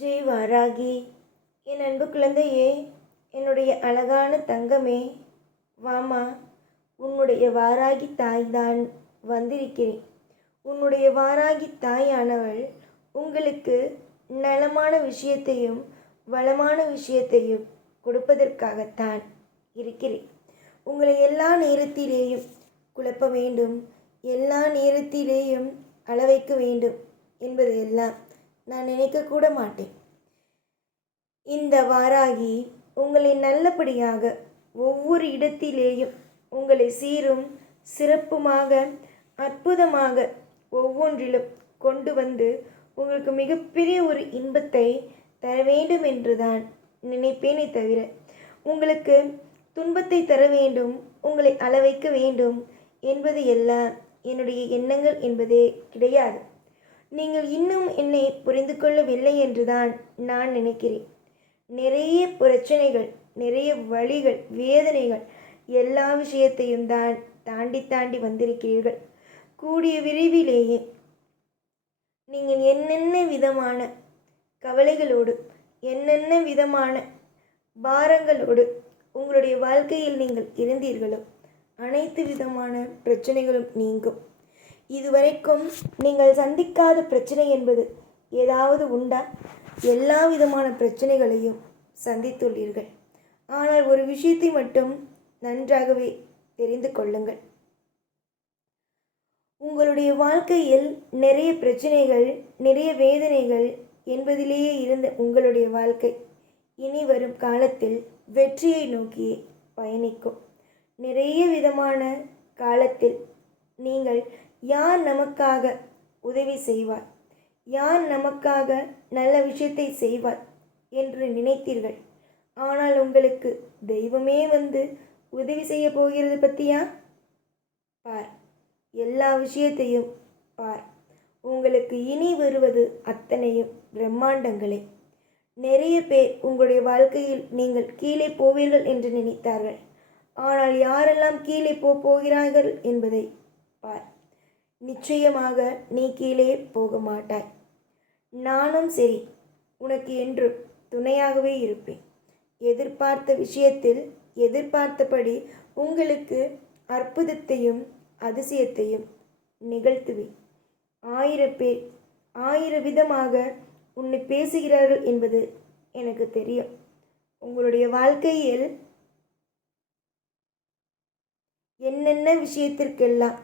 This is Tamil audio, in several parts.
ஜெய் வாராகி என் அன்பு குழந்தையே என்னுடைய அழகான தங்கமே வாமா உன்னுடைய வாராகி தாய் தான் வந்திருக்கிறேன். உன்னுடைய வாராகி தாயானவள் உங்களுக்கு நலமான விஷயத்தையும் வளமான விஷயத்தையும் கொடுப்பதற்காகத்தான் இருக்கிறேன். உங்களை எல்லா நேரத்திலேயும் குழப்ப வேண்டும் எல்லா நேரத்திலேயும் அளவைக்க வேண்டும் என்பதையெல்லாம் நான் நினைக்கக்கூட மாட்டேன். இந்த வாராகி உங்களை நல்லபடியாக ஒவ்வொரு இடத்திலேயும் உங்களை சீரும் சிறப்புமாக அற்புதமாக ஒவ்வொன்றிலும் கொண்டு வந்து உங்களுக்கு மிகப்பெரிய ஒரு இன்பத்தை தர வேண்டும் என்றுதான் நினைப்பேனே தவிர உங்களுக்கு துன்பத்தை தர வேண்டும் உங்களை அளவைக்க வேண்டும் என்பது எல்லாம் என்னுடைய எண்ணங்கள் என்பதே கிடையாது. நீங்கள் இன்னும் என்னை புரிந்து கொள்ளவில்லை என்றுதான் நான் நினைக்கிறேன். நிறைய பிரச்சனைகள் நிறைய வழிகள் வேதனைகள் எல்லா விஷயத்தையும் தான் தாண்டி தாண்டி வந்திருக்கிறீர்கள். கூடிய விரைவிலேயே நீங்கள் என்னென்ன விதமான கவலைகளோடு என்னென்ன விதமான பாரங்களோடு உங்களுடைய வாழ்க்கையில் நீங்கள் இருந்தீர்களோ அனைத்து விதமான பிரச்சனைகளும் நீங்கும். இதுவரைக்கும் நீங்கள் சந்திக்காத பிரச்சனை என்பது ஏதாவது உண்டா? எல்லா விதமான பிரச்சனைகளையும் சந்தித்துள்ளீர்கள். ஆனால் ஒரு விஷயத்தை மட்டும் நன்றாகவே தெரிந்து கொள்ளுங்கள். உங்களுடைய வாழ்க்கையில் நிறைய பிரச்சனைகள் நிறைய வேதனைகள் என்பதிலேயே இருந்த உங்களுடைய வாழ்க்கை இனி வரும் காலத்தில் வெற்றியை நோக்கியே பயணிக்கும். நிறைய விதமான காலத்தில் நீங்கள் யார் நமக்காக உதவி செய்வார்? யார் நமக்காக நல்ல விஷயத்தை செய்வார் என்று நினைத்தீர்கள்? ஆனால் உங்களுக்கு தெய்வமே வந்து உதவி செய்ய போகிறது பத்தியா? பார் எல்லா விஷயத்தையும் பார். உங்களுக்கு இனி வருவது அத்தனையும் பிரம்மாண்டங்களே. நிறைய பேர் உங்களுடைய வாழ்க்கையில் நீங்கள் கீழே போவீர்கள் என்று நினைத்தார்கள். ஆனால் யாரெல்லாம் கீழே போ போகிறார்கள் என்பதை பார். நிச்சயமாக நீ கீழே போக மாட்டாய் நானும் சரி உனக்கு என்றும் துணையாகவே இருப்பேன். எதிர்பார்த்த விஷயத்தில் எதிர்பார்த்தபடி உங்களுக்கு அற்புதத்தையும் அதிசயத்தையும் நிகழ்த்துவேன். ஆயிரம் பேர் ஆயிர விதமாக உன்னை பேசுகிறார்கள் என்பது எனக்கு தெரியும். உங்களுடைய வாழ்க்கையில் என்னென்ன விஷயத்திற்கெல்லாம்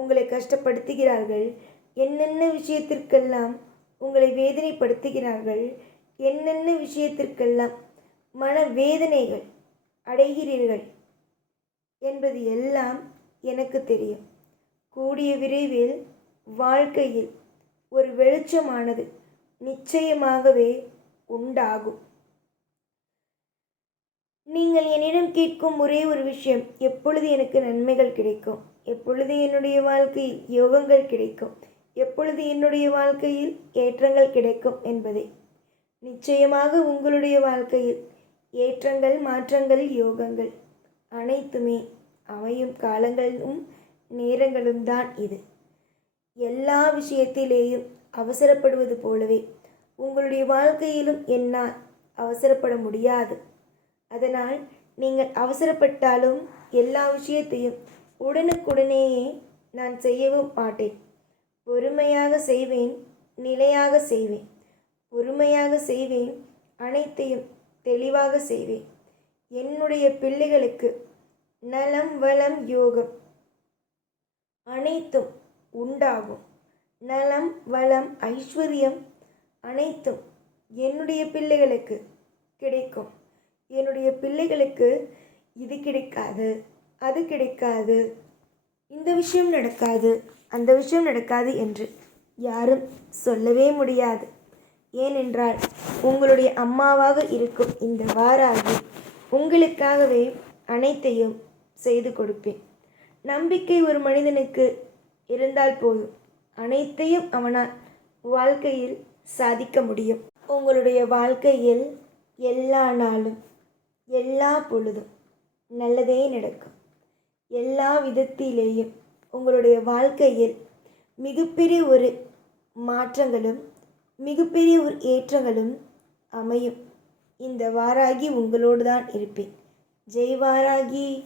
உங்களை கஷ்டப்படுத்துகிறார்கள். என்னென்ன விஷயத்திற்கெல்லாம் உங்களை வேதனைப்படுத்துகிறார்கள். என்னென்ன விஷயத்திற்கெல்லாம் மன வேதனைகள் அடைகிறீர்கள் என்பது எல்லாம் எனக்கு தெரியும். கூடிய விரைவில் வாழ்க்கையில் ஒரு வெளிச்சமானது நிச்சயமாகவே உண்டாகும். நீங்கள் என்னிடம் கேட்கும் ஒரே ஒரு விஷயம் எப்பொழுது எனக்கு நன்மைகள் கிடைக்கும்? எப்பொழுது என்னுடைய வாழ்க்கையில் யோகங்கள் கிடைக்கும்? எப்பொழுது என்னுடைய வாழ்க்கையில் ஏற்றங்கள் கிடைக்கும் என்பதே. நிச்சயமாக உங்களுடைய வாழ்க்கையில் ஏற்றங்கள் மாற்றங்கள் யோகங்கள் அனைத்துமே அமையும் காலங்களும் நேரங்களும் தான் இது. எல்லா விஷயத்திலேயும் அவசரப்படுவது போலவே உங்களுடைய வாழ்க்கையிலும் என்னால் அவசரப்பட முடியாது. அதனால் நீங்கள் அவசரப்பட்டாலும் எல்லா விஷயத்தையும் உடனுக்குடனேயே நான் செய்யவும் மாட்டேன். பொறுமையாக செய்வேன் நிலையாக செய்வேன். பொறுமையாக செய்வேன் அனைத்தையும் தெளிவாக செய்வேன். என்னுடைய பிள்ளைகளுக்கு நலம் வளம் யோகம் அனைத்தும் உண்டாகும். நலம் வளம் ஐஸ்வர்யம் அனைத்தும் என்னுடைய பிள்ளைகளுக்கு கிடைக்கும். என்னுடைய பிள்ளைகளுக்கு இது கிடைக்காது அது கிடைக்காது இந்த விஷயம் நடக்காது அந்த விஷயம் நடக்காது என்று யாரும் சொல்லவே முடியாது. ஏனென்றால் உங்களுடைய அம்மாவாக இருக்கும் இந்த வாராகி உங்களுக்காகவே அனைத்தையும் செய்து கொடுப்பேன். நம்பிக்கை ஒரு மனிதனுக்கு இருந்தால் போதும். அனைத்தையும் அவனால் வாழ்க்கையில் சாதிக்க முடியும். உங்களுடைய வாழ்க்கையில் எல்லா நாளும் எல்லா பொழுதும் நல்லதே நடக்கும். எல்லா விதத்திலேயும் உங்களுடைய வாழ்க்கையில் மிகப்பெரிய ஒரு மாற்றங்களும் மிகப்பெரிய ஒரு ஏற்றங்களும் அமையும். இந்த வாராகி உங்களோடு தான் இருப்பேன். ஜெய் வாராகி.